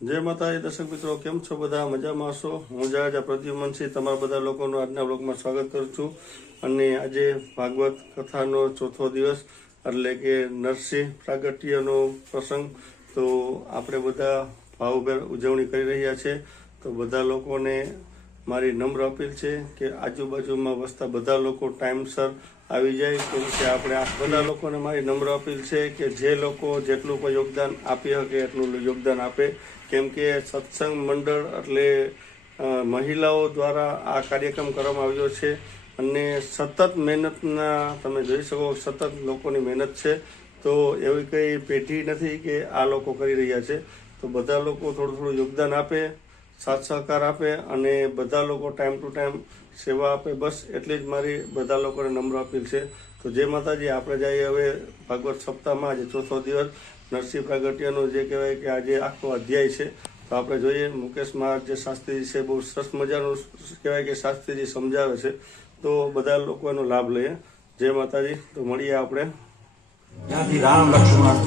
જય માતાજી દર્શક મિત્રો, કેમ છો બધા? મજામાં છો? હું જાજા પ્રદ્યુમનસિંહ તમારા બધા લોકોનું આજના બ્લોગમાં સ્વાગત કરું છું. અને આજે ભાગવત કથાનો ચોથો દિવસ એટલે કે નરસિંહ પ્રાગટ્યનો પ્રસંગ. તો આપણે બધા ભાવભેર ઉજવણી કરી રહ્યા છે. તો બધા લોકોને મારી નમ્ર અપીલ છે કે આજુબાજુમાં વસતા બધા લોકો ટાઈમસર આવી જાય, કેમ કે આપણે આ બધા લોકોને મારી નમ્ર અપીલ છે કે જે લોકો જેટલું કોઈ યોગદાન આપી શકે એટલું યોગદાન આપે, કેમ કે સત્સંગ મંડળ એટલે મહિલાઓ દ્વારા આ કાર્યક્રમ કરવામાં આવ્યો છે. અને સતત મહેનતના તમે જોઈ શકો, સતત લોકોની મહેનત છે. તો એવી કંઈ પેઢી નથી કે આ લોકો કરી રહ્યા છે. તો બધા લોકો થોડું થોડું યોગદાન આપે, સાથ સહકાર આપે અને બધા લોકો ટાઈમ ટુ ટાઈમ સેવા આપે. બસ એટલી જ મારી બધા લોકોને નમ્ર અપીલ છે. તો જય માતાજી. આપણે જઈએ હવે ભાગવત સપ્તાહમાં આજે ચોથો દિવસ નરસિંહ પ્રાગટ્યનો જે કહેવાય કે આજે આખો અધ્યાય છે. તો આપણે જોઈએ મુકેશ મહારાજ જે શાસ્ત્રીજી છે, બહુ સરસ મજાનું કહેવાય કે શાસ્ત્રીજી સમજાવે છે. તો બધા લોકો એનો લાભ લઈએ. જય માતાજી. તો મળીએ આપણે. ત્યાંથી રામ લક્ષ્મણ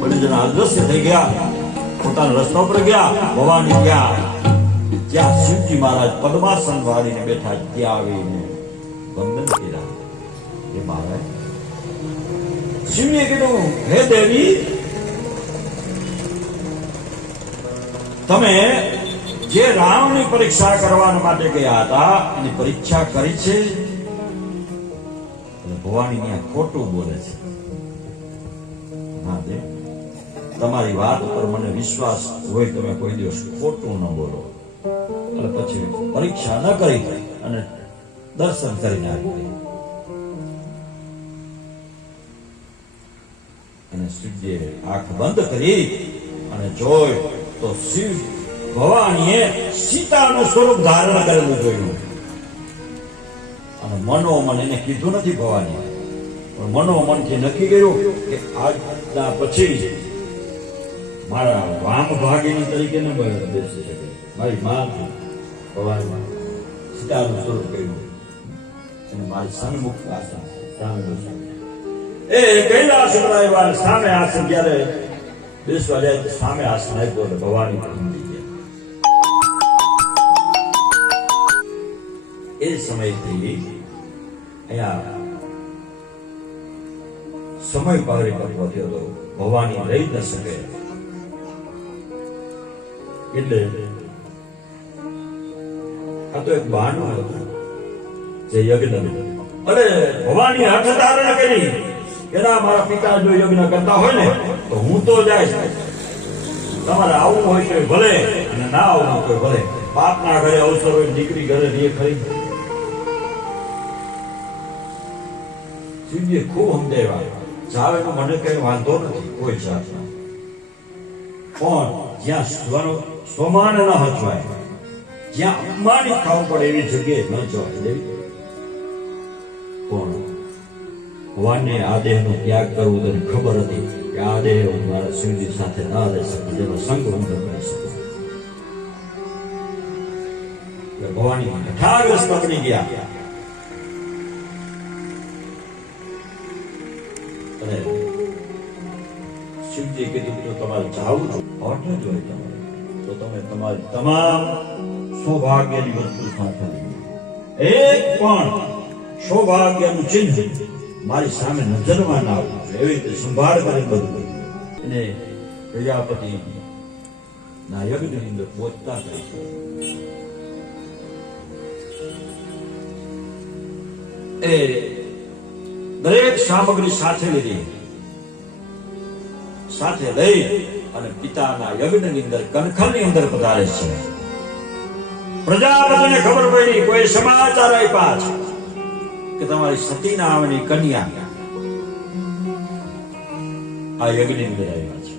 બને જણા અદ્રશ્ય થઈ ગયા, પોતાના રસ્તા પર ગયા. ભવાની ગયા જ્યાં શિવજી મહારાજ પદ્માસન વાળીને બેઠા, ત્યાં આવીને વંદન કર્યા. હે મહારાજ, શિવજીએ કીધું, હે દેવી, તમે જે રામની પરીક્ષા કરવા માટે ગયા હતા એની પરીક્ષા કરી છે. ભવાની ત્યાં ખોટું બોલે છે. તમારી વાત ઉપર મને વિશ્વાસ હોય, તમે કોઈ દિવસ ખોટું ન બોલો. અને પછી પરીક્ષા ન કરી અને દર્શન કરીને આવી. અને શિવજીએ આંખ બંધ કરી અને જોઈ તો શિવ ભવાનીએ સીતાનું સ્વરૂપ ધારણ કરેલું જોયું. અને મનોમન એને કીધું નથી ભવાની, પણ મનોમનથી નક્કી કર્યું કે આજના પછી મારા વામ ભાગીની તરીકે ન બેસી શકે. મારી માં ભવાની સીતાનું સ્વરૂપ કર્યું અને મારી સન્મુખ આસન સામે બેસાડ્યા. એ કૈલાસ આવ્યા, સામે આસન જ્યારે બેસવા જાય તો સામે આસન આપ્યો એટલે ભવાની પડી ગયા. એ સમયથી અહીંયા સમય પાવરી પર પહોંચ્યો હતો. ભવાની રહી ન શકે એટલે આ તો એક બહાનું હતું જે યજ્ઞ. અરે ભવાની હઠ ધારણ કરી કે ના, મારા પિતા જો યજ્ઞ કરતા હોય ને તો હું તો જાય. તમારે આવવું હોય તો ભલે, અને ના આવવું તો ભલે. બાપના ઘરે અવસર હોય, દીકરી ઘરે રે ખરી. શિવજીએ ખૂબ સમજાવ્યા, જાવ એનો મને કઈ વાંધો નથી કોઈ જાતનો, પણ જ્યાં સ્વમાન ન હચવાય, જ્યાં અપમાનિત થવું પડે એવી જગ્યાએ ન જવાય દેવી. પણ ભગવાનને આ દેહનો ત્યાગ કરવો તેને ખબર હતી કે આ દેહ હું મારા શિવજી સાથે ન રહી શકું, જેનો સંગ હું ન કરી શકું. ભવાની કઠારગ્રસ્ત બની ગયા. અને શિવજી કીધું જો તમારે જાવું હોટ જ હોય તમારે, તો તમે તમારી તમામ સૌભાગ્યની વસ્તુ સાથે એક પણ સૌભાગ્યનું ચિહ્ન મારી સામે નજરમાં ના આવવું જોઈએ, એવી રીતે સંભાળ કરી બધું કર્યું. અને પ્રજાપતિ ના યજ્ઞની અંદર પહોંચતા એ દરેક સામગ્રી સાથે લીધી, સાથે લઈ અને પિતાના યજ્ઞની અંદર કનખલની અંદર પધારે છે. પ્રજાપતિને ખબર પડી, કોઈ સમાચાર આપ્યા છે કે તમારી સતી નામની કન્યા આ યજ્ઞની અંદર આવ્યા છે.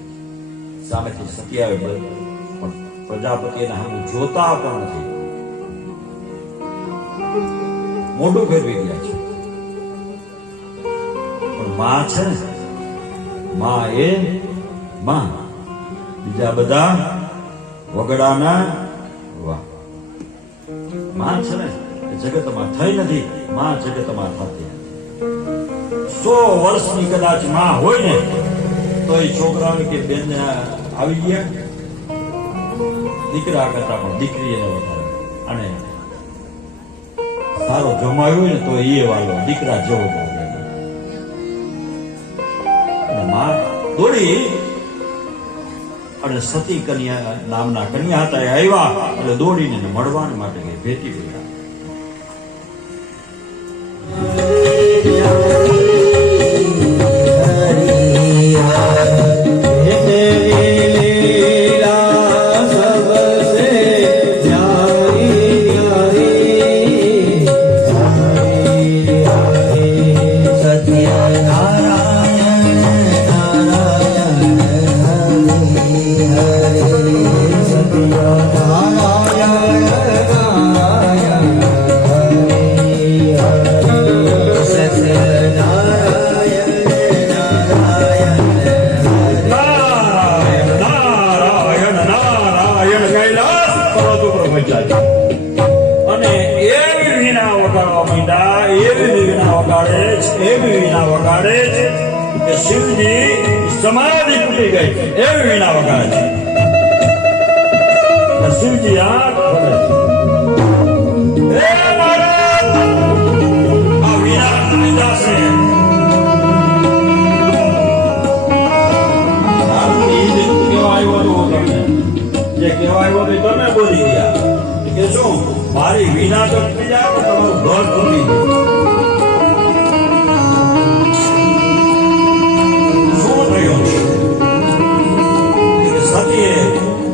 સામેથી સતી આવે, પણ પ્રજાપતિ એના સામે જોતા પણ નથી, મોઢું ફેરવી ગયા છે. પણ માં છે ને, માં એ માં, બીજા બધા વગડાના વાહ. માં છે ને જગતમાં થઈ નથી, માં જગતમાં થતી. 100 વર્ષની કદાચ માં હોય ને તો એ છોકરાઓ કે બેન આવી ગયા દીકરા કરતા પણ દીકરી એને વધારે. અને સારો જમાયો હોય ને તો એ વાલો દીકરા જેવો જ લાગે. અને માં દોડી અને સતી કન્યા નામના કન્યા હતા એ આવ્યા એટલે દોડીને એને મળવા માટે ગઈ, ભેટી ગયા. અને એવી વીણા વગાડવા માંડ્યા, એવી વીણા વગાડે છે, એવી વીણા વગાડે છે કે શિવજી સમાધિ તૂટી ગઈ એવી વીણા વગાડે છે. શિવજી આંખ ખોલે છે, એ મહારાજ આ વીણા તૂટી જશે. જે કહેવાય હતું તમે બોલી ગયા કે શું મારી વિના તો તૂટી જાય પણ તમારું ઘર તૂટી ગયું. શું થયું કે સતીએ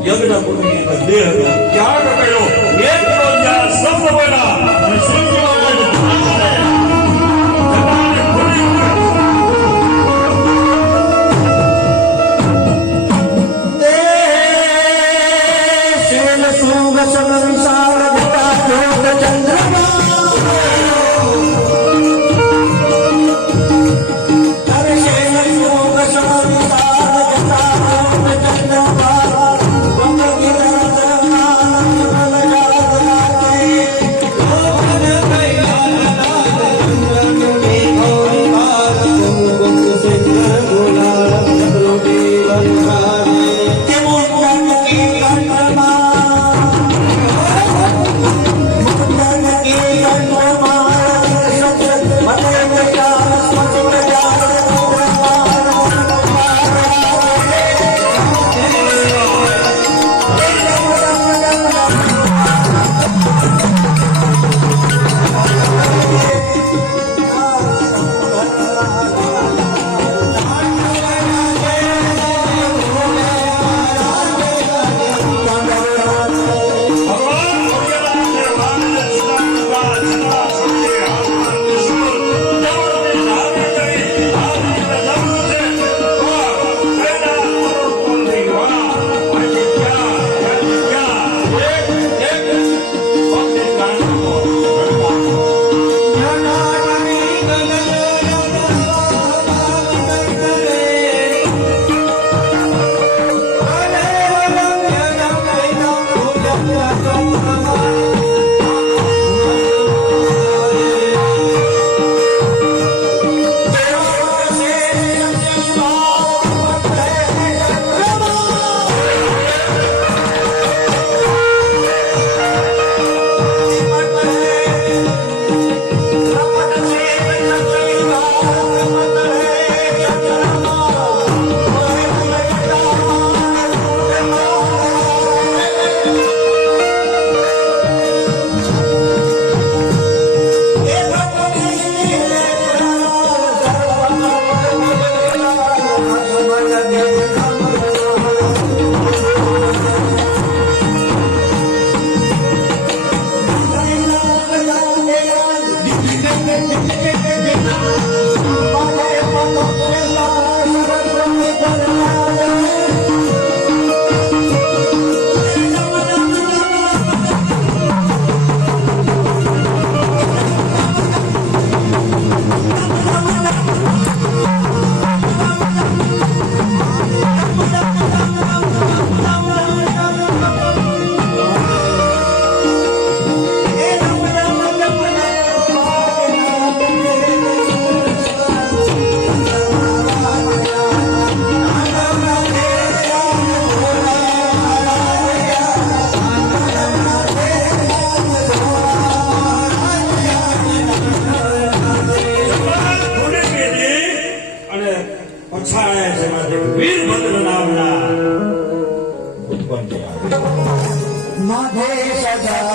યજ્ઞ પૂરી દેહ ત્યાગ કર્યો, એક તો જ્યાં શબ્દ બન્યા અને શિવજી Thank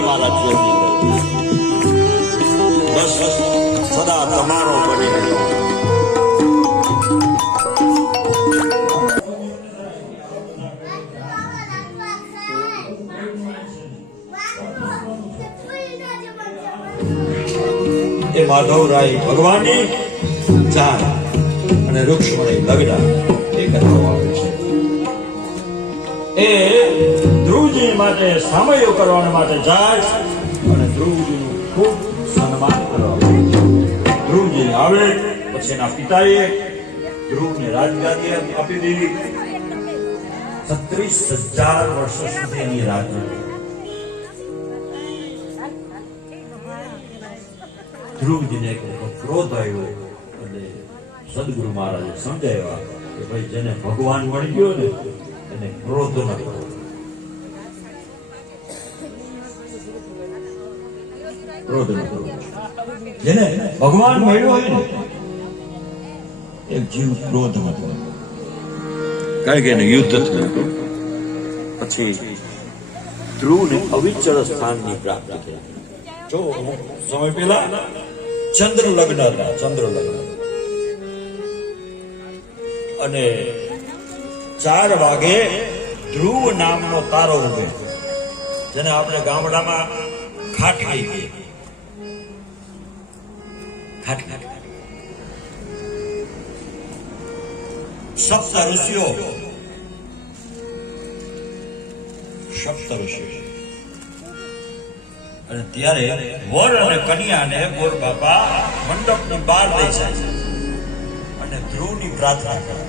નથી મારા જીવનની અંદર. બસ સદા તમારો બની રહ્યો. એ માધવરાય ભગવાનની ચાર અને રૂક્ષ્મણી લગ્ન એ કથાઓ આવે છે. એ ધ્રુવજી માટે સામયો કરવા માટે જાય અને ધ્રુવજીનું ખૂબ સન્માન કરવા ધ્રુવજી આવે પછી એના પિતાએ ધ્રુવને રાજગાદી આપી દીધી. 36,000 વર્ષ સુધી એની રાજગાદી. ધ્રુવજીને એક વખત ક્રોધ આવ્યો એટલે સદગુરુ મહારાજે સમજાવ્યા કે ભાઈ જેને ભગવાન મળી ગયો ને એને ક્રોધ ન કરો. ક્રોધ ન કરો. જેને ભગવાન મળ્યો હોય ને એક જીવ ક્રોધ ન કરે. કારણ કે એને યુદ્ધ થયું પછી ધ્રુવને અવિચળ સ્થાનની પ્રાપ્તિ થઈ. જો સમય પહેલા ચંદ્ર લગ્ન હતા. ચંદ્ર લગ્ન અને 4 વાગે ધ્રુવ નામનો તારો ઉગે જેને આપણે ગામડામાં ખાટ કહીએ. ખાટ સપ્ત ઋષિઓ અને ત્યારે વર અને કન્યાને ગોર બાપા મંડપની બહાર લઈ જાય અને ધ્રુવની પ્રાર્થના કરે.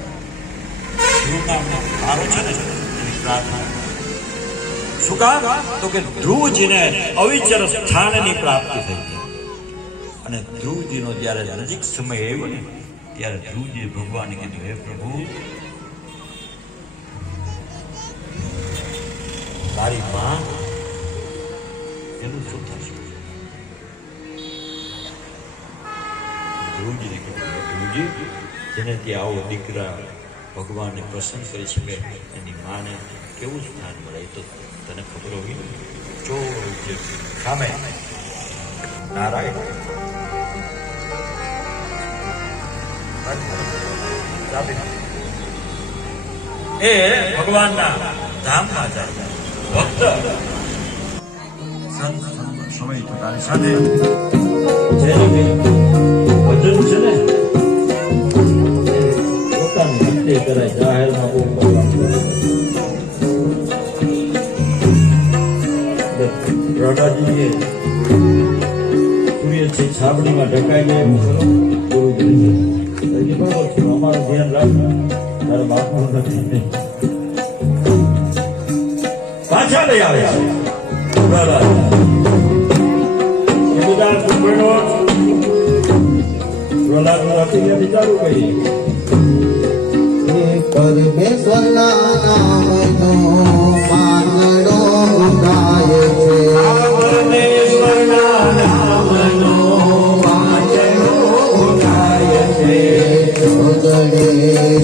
ધ્રુવ નામનો તારો છે ને એની પ્રાર્થના. શું કામ? તો કે ધ્રુવજીને અવિચર સ્થાનની પ્રાપ્તિ થઈ અને ધ્રુવજીનો જ્યારે નજીક સમય આવ્યો ને ત્યારે ધ્રુવજી ભગવાનને કીધું, હે પ્રભુ, તારી માં એનું શું થશે? ધ્રુવજીને કીધું, ધ્રુવજી, જેને ત્યાં આવો દીકરા ભગવાનને પ્રસન્ન કરી શકે એની માને કેવું સ્થાન મળે તો તને ખબર હોય ને. જો સામે નારાયણ એ ભગવાનના ધામમાં જાય. ભક્ત સમય તો તારી સાથે ભજન છે ને પોતાની રીતે કરાય. જાહેરમાં બહુ રાધાજીએ સૂર્ય છે છાબડીમાં ઢકાઈ જાય એમ કરો ગુરુજી. બરાબર છે, અમારું ધ્યાન રાખ, તારા બાપનું નથી. પાછા લઈ આવે છે. બરાબર એ બધા કુંભનો પ્રહલાદનું આપીને વિચારું કરીએ. પરમેશ્વરના નામનો માંગડો ઉઠાય છે. પરમેશ્વરના નામનો માંગડો ઉઠાય છે. જોગડે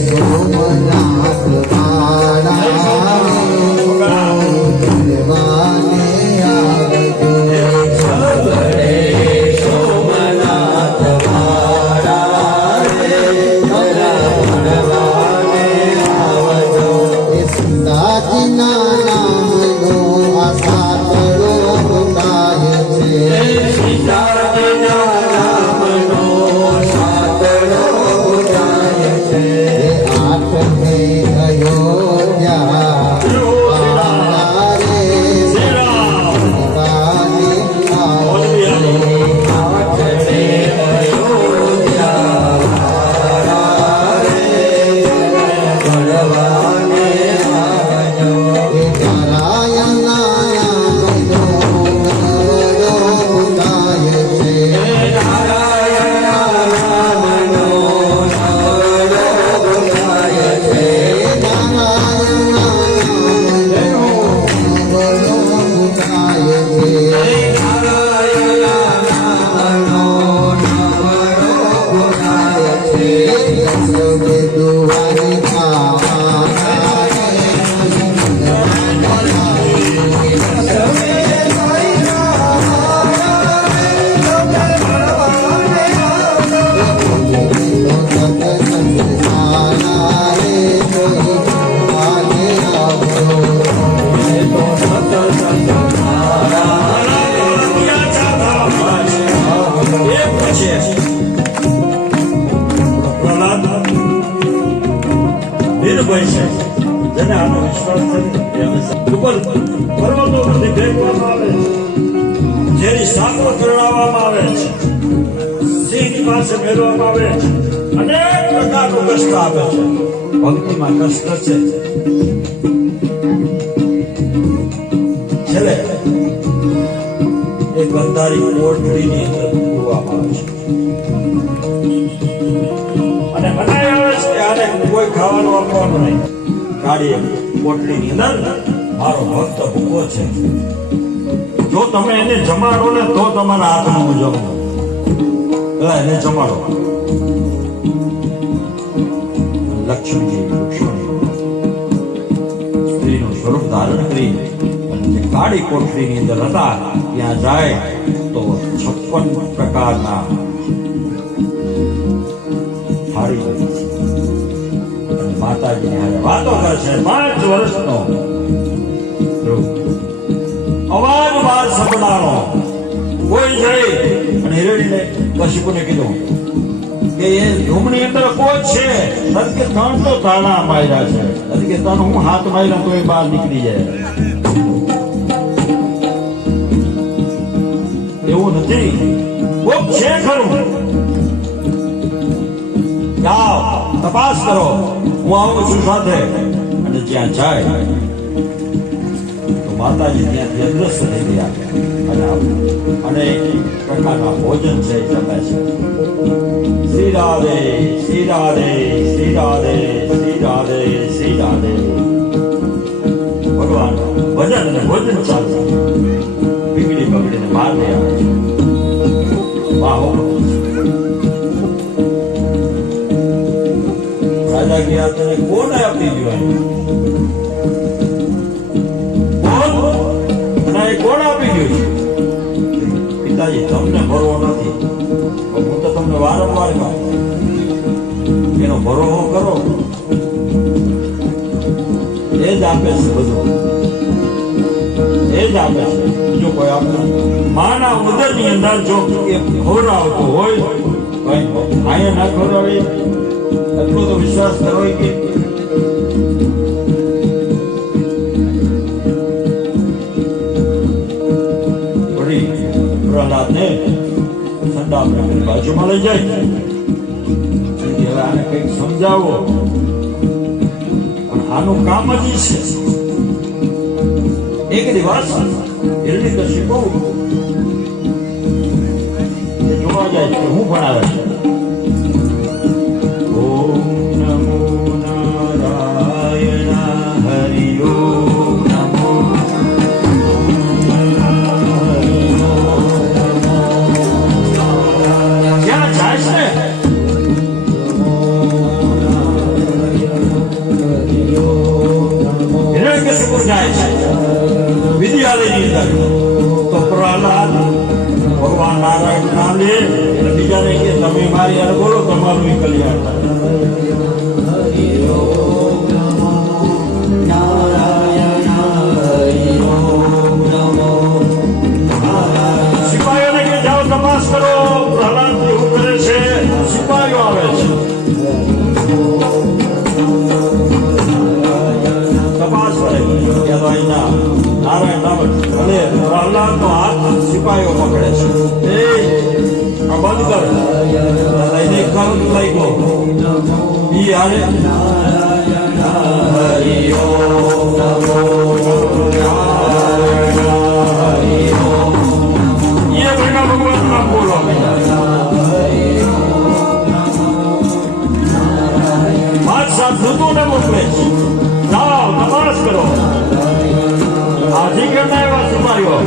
સોમનાથ વાળા ભગવાને આવજો. જોગડે સોમનાથ વાળા સીતાજીના પર્વતોમાંથી ફેંકવામાં આવે છે, જેની સાંકળો કરડાવવામાં આવે છે, સિંહ પાસે મેળવવામાં આવે છે, અનેક પ્રકારનું કષ્ટ આપે છે. ભક્તિમાં કષ્ટ છે. છેલ્લે એક અંધારી કોઠડીની અંદર મૂકવામાં આવે છે અને મનાઈ આવે છે કે આને કોઈ ખાવાનું આપવાનું નહીં. કાઢી કોટડીની અંદર મારો ભક્ત ભૂખો છે, જો તમે એને જમાડો ને તો તમારા હાથમાં હું જમું. પેલા એને જમાડો. લક્ષ્મીજી રૂક્ષમણી સ્ત્રીનું સ્વરૂપ ધારણ કરી અને જે કાળી કોઠડીની અંદર હતા ત્યાં જાય તો 56 પ્રકારના થાળી હોય છે. અને માતાજીની હારે વાતો કરે છે. 5 વર્ષનો અવાજ બહાર સંભળાણો. કોઈ જઈ અને હિરણીને કશ્યપને કીધું કે એ ધૂમની અંદર કોઈ છે. કે 3 તો તાળા માર્યા છે. કે 3 હું હાથ માર્યા તો એ બહાર નીકળી જાય. એવું નથી, કોક છે ખરું. જાઓ તપાસ કરો, હું આવું છું સાથે. અને જ્યાં જાય તો માતાજી ત્યાંથી અદ્રશ્ય થઈ ગયા અને પ્રકારના ભોજન છે એ જમે છે. શ્રી રાધે શ્રી રાધે શ્રી રાધે શ્રી રાધે શ્રી રાધે. ભગવાન ભજન અને ભોજન ચાલશે. બીગડી બગડીને બહાર લઈ આવે છે. બાહો રાજા ગયા તને કોને આપી દીધું? કોણ આપી ગયું? પિતાજી તમને ભરવો નથી. હું તો તમને વારંવાર કહું એનો ભરોસો કરો. એ જ આપે છે બધું, એ જ આપે છે, બીજું કોઈ આપતું નથી. માના ઉદરની અંદર જો એ ખવડાવતું હોય કઈ અહીંયા ના ખવડાવે એટલો તો વિશ્વાસ કરો કે પ્રહલાદને ઠંડા પ્રકારની બાજુમાં લઈ જાય. હવે આને કંઈક સમજાવો, પણ આનું કામ જ છે. એક દિવસ હિરણ્યકશિપુ જોવા જાય કે હું ભણાવે છે. ઓમ નમો નારાયણ હરિ ઓમ નમો વિદ્યાલયની અંદર તો પ્રહલાદ ભગવાન નારાયણ નામ લે અને બીજાને કે તમે મારી યાર બોલો, તમારું કલ્યાણ થાય. સિપાહીઓને કે જાઓ તપાસ કરો પ્રહલાદ એવું કરે છે. સિપાહીઓ આવે છે, તપાસ કરે. નારાયણ નામ અને પ્રહલાદનો હાથ સિપાહીઓ પકડે છે. એ આ બંધ કર. લઈને કામ લઈ ગયો. ઈ હારે હરિ ઓમ નમો નારાયણ. એ ભેગા ભગવાન નામ બોલો. બાદશાહ દૂતોને મોકલે છે, જાઓ તપાસ કરો. આથી કરતા એવા સિપાહીઓ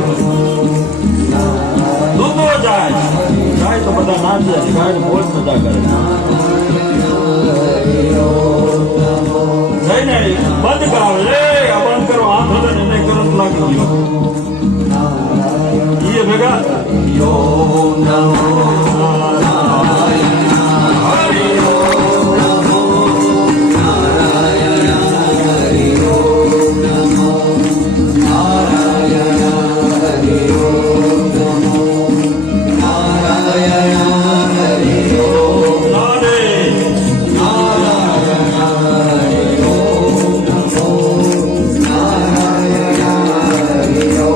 દૂતો જાય તો બધા નાચે, ગાય બોલ મજા કરે. જઈને બંધ કરાવે. આ બંધ કરો, હાથ હલે એને કરંટ લાગી ગયો. એ ભેગા ઓમ નમો નારાયણ હરિ ઓમ નમો નારાયણ હરિ ઓમ નમો નારાયણ હરિ ઓમ નમો નારાયણ હરિ ઓમ નારાયણ હરિ ઓમ નમો નારાયણ હરિ ઓમ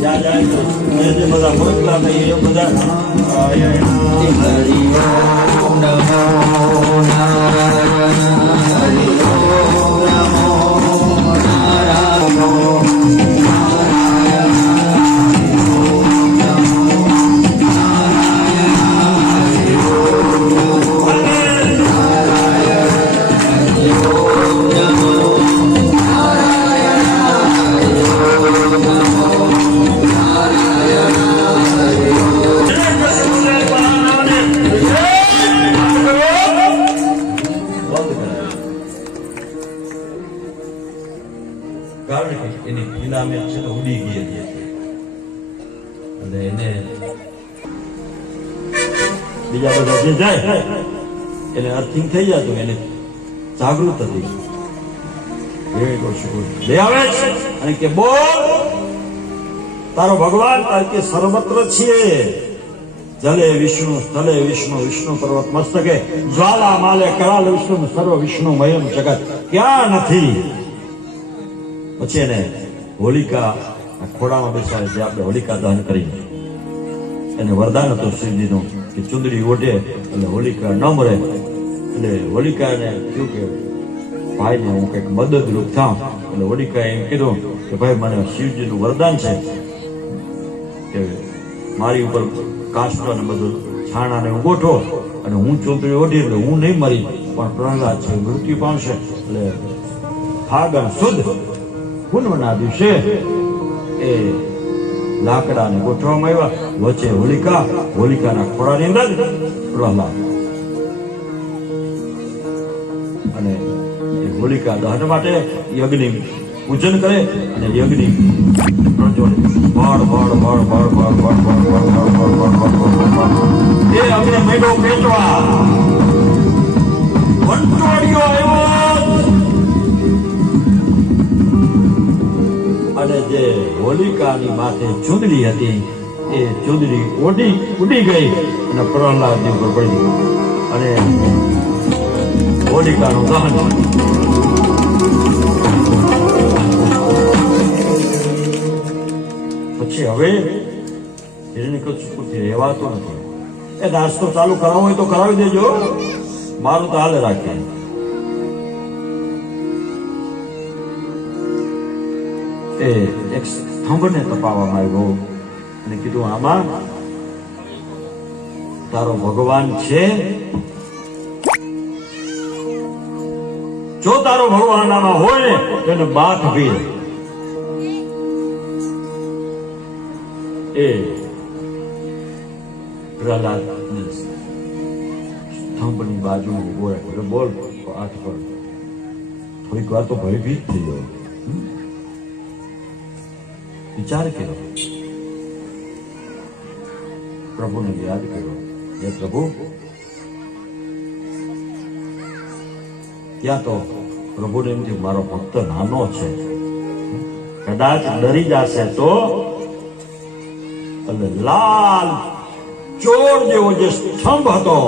જ્યાં જાય તો જે બધા મોકલા નહીં એ બધા કારણ કે એની ઇનામે છે ને ઉડી ગઈ હતી અને એને બીજા બધા જે જાય એને અર્થિંગ થઈ જતું એને જાગૃત હતી લે આવે છે અને કે બોલ તારો ભગવાન કે સર્વત્ર છે જલે વિષ્ણુ સ્થલે વિષ્ણુ વિષ્ણુ પર્વત મસ્તકે જ્વાલા માલે કરાલ વિષ્ણુ સર્વ વિષ્ણુ મયમ જગત ક્યાં નથી. પછી એને હોલિકા ખોડામાં બેસાડે જે આપણે હોલિકા દહન કરી એને વરદાન હતું શિવજીનું કે ચુંદડી ઓઢે એટલે હોલિકા ન મરે. એટલે હોલિકાને કહ્યું કે ભાઈને હું કંઈક મદદરૂપ થાઉં. એટલે હોલિકાએ એમ કીધું કે ભાઈ મને શિવજીનું વરદાન છે કે મારી ઉપર કાષ્ટ અને બધું છાણાને ગોઠવો અને હું ચુંદડી ઓઢી એટલે હું નહીં મરી પણ પ્રહલાદ છે મૃત્યુ પામશે. એટલે ફાગણ સુદ પૂનમના દિવસે એ લાકડાને ગોઠવવામાં આવ્યા. વચ્ચે હોલિકાના ખોળાની અંદર પ્રહલાદ અને એ હોલિકા દહન માટે યજ્ઞ પૂજન કરે અને યજ્ઞ પ્રજ્વલિત ભળ ભળ ભળ ભળ ભળ ભળ ભળ ભળ ભળ ભળ ભળ એ અગ્નિ મેળો પેટવા વંટોળિયો આવ્યો અને જે હોલિકાની માથે ચુંદડી હતી એ ચુંદડી ઉડી ગઈ અને પ્રહલાદની ઉપર પડી અને હોલિકાનું દહન. પછી હવે હિરણ્યકશિપુથી રહેવાતું નથી. એ નાસ્તો ચાલુ કરાવવો હોય તો કરાવી દેજો, મારું તો હાલે રાખે. એ એક સ્તંભને તપાવવામાં આવ્યો અને કીધું આમાં તારો ભગવાન છે? જો તારો ભગવાન આમાં હોય ને તેને બાથ ભીર. એ પ્રહલાદ સ્તંભની બાજુમાં ઉભો રાખ્યો. બોલ હાથ પર. થોડીક વાર તો ભયભીત થઈ ગયો. વિચાર કર્યો, પ્રભુને યાદ કર્યો, હે પ્રભુ ત્યાં તો પ્રભુને એમ થયું મારો ભક્ત નાનો છે, કદાચ ડરી જશે તો. એટલે લાલ ચોર જેવો જે સ્તંભ હતો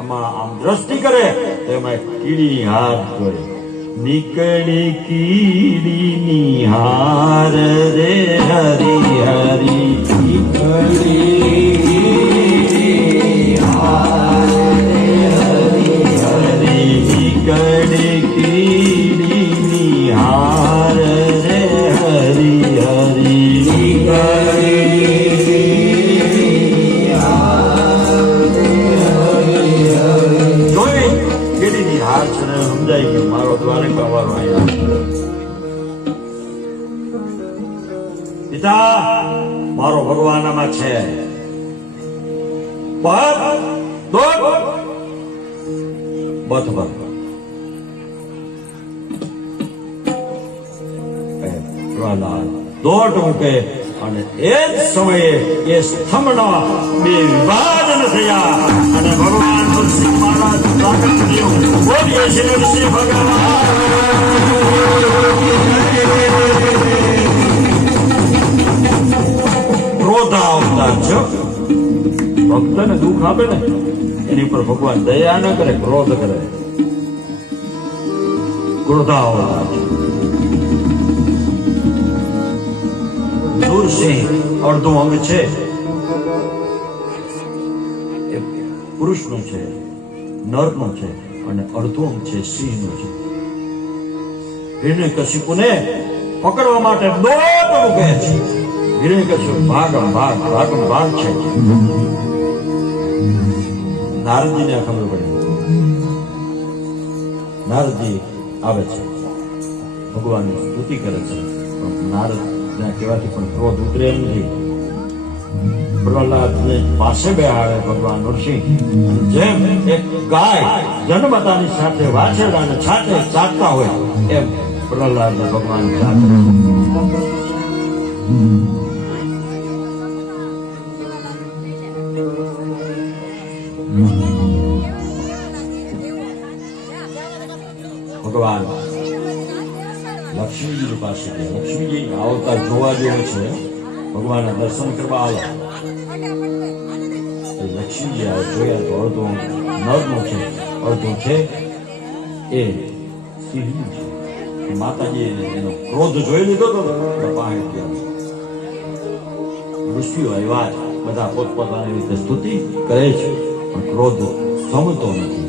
એમાં આમ દ્રષ્ટિ કરે તો એમાં એક કીડીની હાર જોઈ. નીકળી કીડીની હાર રે હરી હરી નીકળી હાર રે હરી હરી નીકળી કીડીની હાર રે હરી હરી નીકળી જોઈ કીડીની હાર છે ને સમજાય ગયું મારો દ્વારકા વાળો અહીંયા. પિતા મારો ભગવાન આમાં છે. દોટ મૂકે અને એ જ સમયે એ સ્તંભના બે વિભાજન થયા અને ભગવાન નરસિંહ મહારાજ પ્રગટ થયો. બોલીએ શ્રી નરસિંહ ભગવાન. ક્રોધ અવતાર છે. ભક્તને દુઃખ આપે ને એની પર ભગવાન દયા ન કરે, ક્રોધ કરે. ક્રોધાવતાર છે. સુરસિંહ અડધું અંગ છે એ પુરુષનું છે, નરનું છે, અને અડધું અંગ છે સિંહનું છે. હિરણ્યકશિપુને પકડવા માટે દોટ મૂકે છે. હિરણ્યકશિપુ ભાગમ ભાગ છે. નારદજીને આ ખબર પડી. નારદજી આવે છે, ભગવાનની સ્તુતિ કરે છે, પણ નારદના કહેવાથી પણ ક્રોધ ઉતરે એમ નથી. પ્રહલાદને પાસે બેહાડે ભગવાન નરસિંહ. જેમ એક ગાય જન્મતાની સાથે વાછરડાને છાંટે ચાટતા હોય એમ પ્રહલાદને ભગવાન ચાટે. ભગવાન લક્ષ્મીજી પાસે ગયા. લક્ષ્મીજી આવતા જોવા જેવો છે. ભગવાનના દર્શન કરવા આવે. લક્ષ્મીજી આવે જોયા તો અડધું નરનું છે, અડધું છે એ સિંહનું છે. માતાજી એનો ક્રોધ જોઈ લીધો તો પાસે ગયા. ઋષિઓ આવ્યા બધા પોતપોતાની રીતે સ્તુતિ કરે છે, પણ ક્રોધ સમતો નથી.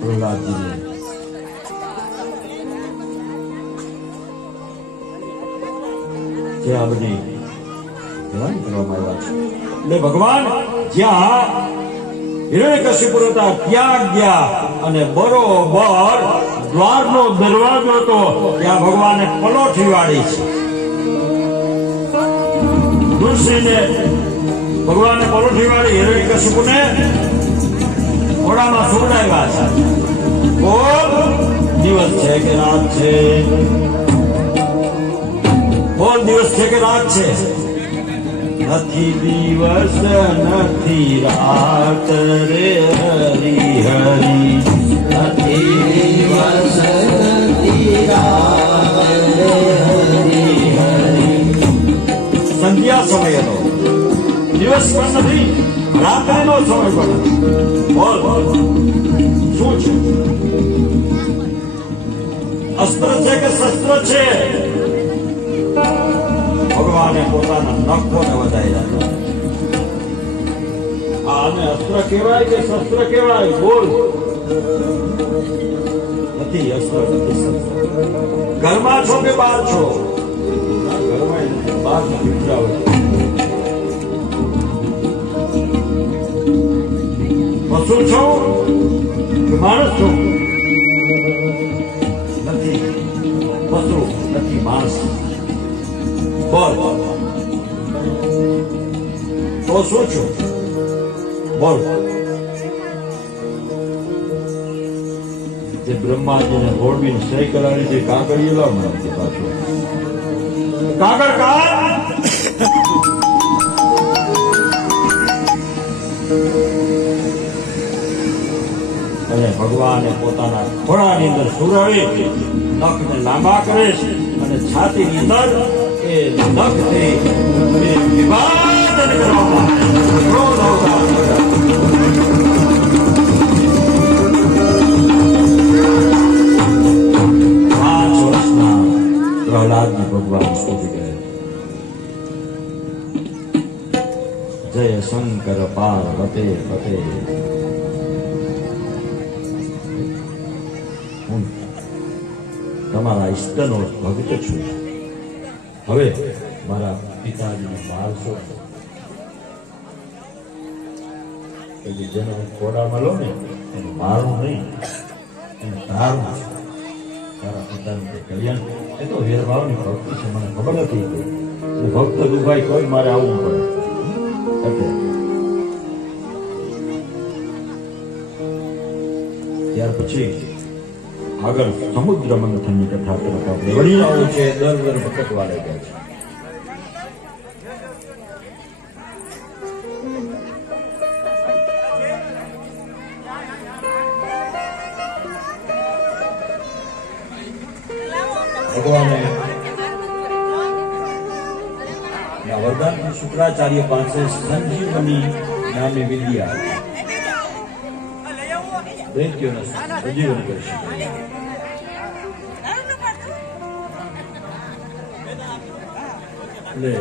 પ્રહલાદજીને જે આ બધી હેરાન કરવામાં આવ્યા છે. એટલે ભગવાન જ્યાં હિરણ્યકશિપુ હતા ત્યાં ગયા અને બરોબર દ્વારનો દરવાજો હતો ત્યાં ભગવાને પલોઠી વાળી છે. તુલસીને ભગવાને પલોઠી વાળી હિરણ્યકશિપુને ઘોડામાં સુવડાવ્યા છે. બોલ દિવસ છે કે રાત છે? બોલ દિવસ છે કે રાત છે? નથી દિવસ નથી રાત રે હરી હરી. નથી દિવસ નથી રાત રે હરી હરી. સંધ્યા સમયનો દિવસ પણ નથી, રાત્રિનો સમય પણ નથી. બોલ શું છે? અસ્ત્ર છે કે શસ્ત્ર છે? ભગવાને પોતાના નખોને વધાર્યા. આને અસ્ત્ર કહેવાય કે શસ્ત્ર કહેવાય? બોલ. નથી અસ્ત્ર નથી શસ્ત્ર. ઘરમાં છો કે બહાર છો? ઘરમાં નથી, બહાર નથી. પશુ છો કે માણસ છો? નથી પશુ નથી માણસ. બોલ તો શું છો? બોલ. જે બ્રહ્માજીને ઘોડવીને સહી કરાવી છે કાગળિયો લાવ મને પાછો. કાગળ કાઢ. અને ભગવાને પોતાના ખોળાની અંદર સુરાવી નખને લાંબા કરે છે અને છાતીની અંદર એ નખથી વિભાજન કરવામાં ક્રોધ અવતાર કર્યા. 5 વર્ષના પ્રહલાદની ભગવાન શોધી ગયા. જય શંકર પાર્વતે પતે. હું તમારા ઈષ્ટનો ભક્ત છું. હવે મારા પિતાજીને મારશો એટલે જેને હું ખોડામાં લઉં ને એને મારું નહીં, એને તારું છે. તારા પિતાનું તે કલ્યાણ એ તો વેરભાવની ભક્તિ છે, મને ખબર નથી. એટલે ભક્ત દુભાઈ કોઈ મારે આવવું પડે. એટલે ત્યાર પછી આગળ સમુદ્ર મંથનની કથા તરફ આપણે વળી આવું છે. દર ભટકવા લાગ્યા છે. ભગવાને વરદાન શુક્રાચાર્ય પાસે સંજીવની નામની વિદ્યા દૈત્યોને સજીવન કરી શકે. એટલે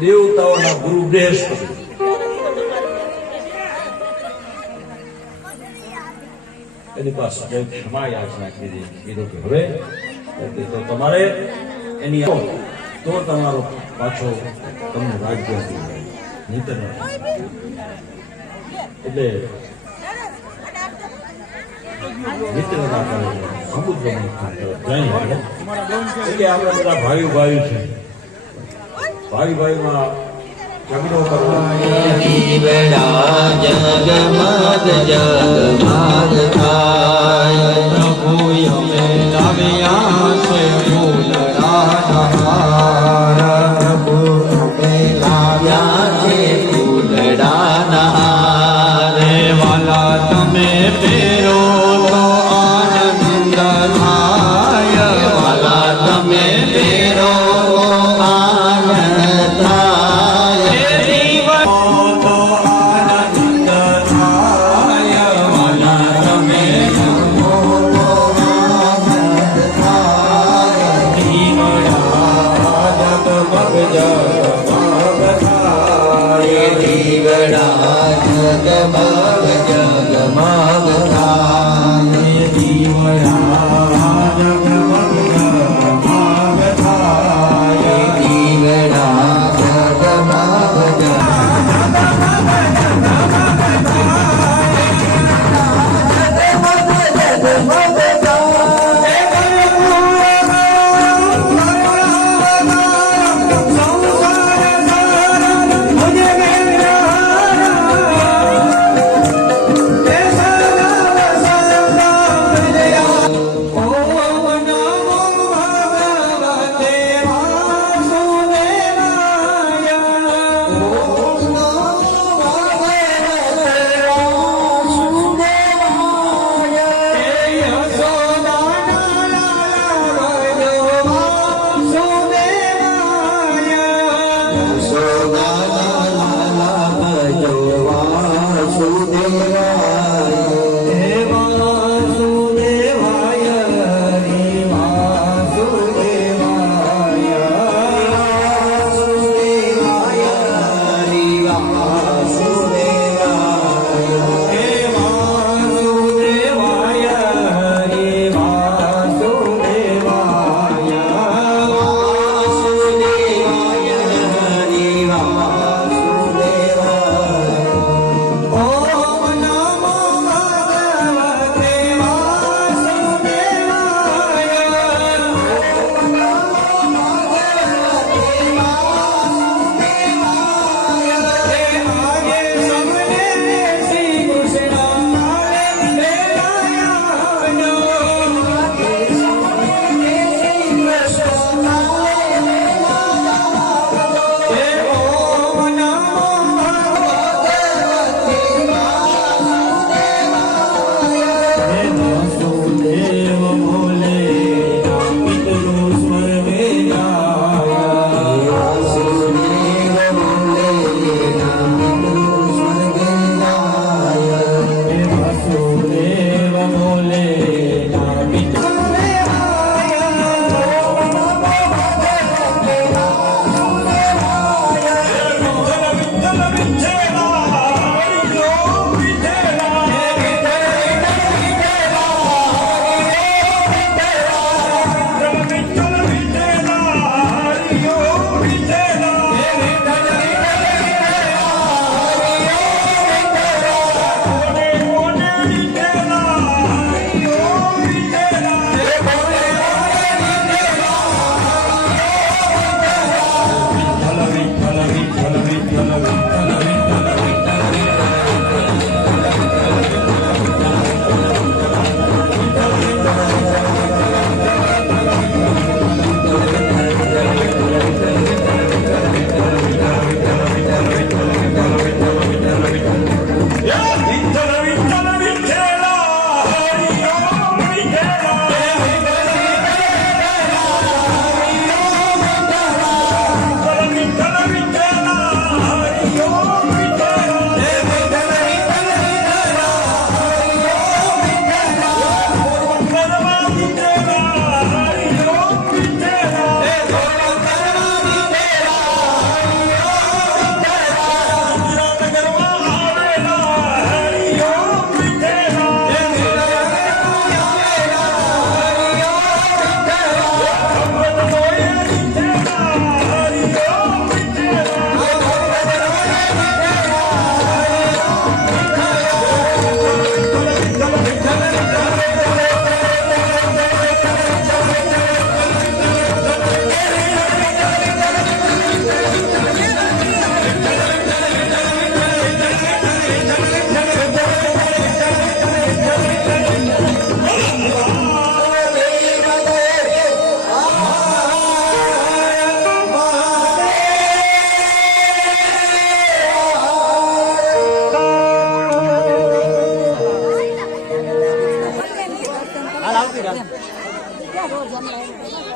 દેવતાઓના ગુરુ બૃહસ્પતિ એની પાસે જઈ ક્ષમા યાચના કરી. કીધું કે હવે તો તમારે એની તો તમારો પાછો તમને રાજ્ય નહીતર નથી. એટલે મિત્રતા કરે છે, સમુદ્ર મંથન જાય. એટલે આપણે બધા ભાઈ છે. ભાઈમાં ઝઘડો કરવા બેડા જગમગ જગમગ થાય પ્રભુ અમે લાવ્યા છે ફૂલડાના પ્રભુ અમે લાવ્યા છે ફૂલડાના રે વાલા તમે પહેરો તો આનંદ થાય વાલા તમે પહેરો આનંદ થાય ક્યાં રોજ હમણાં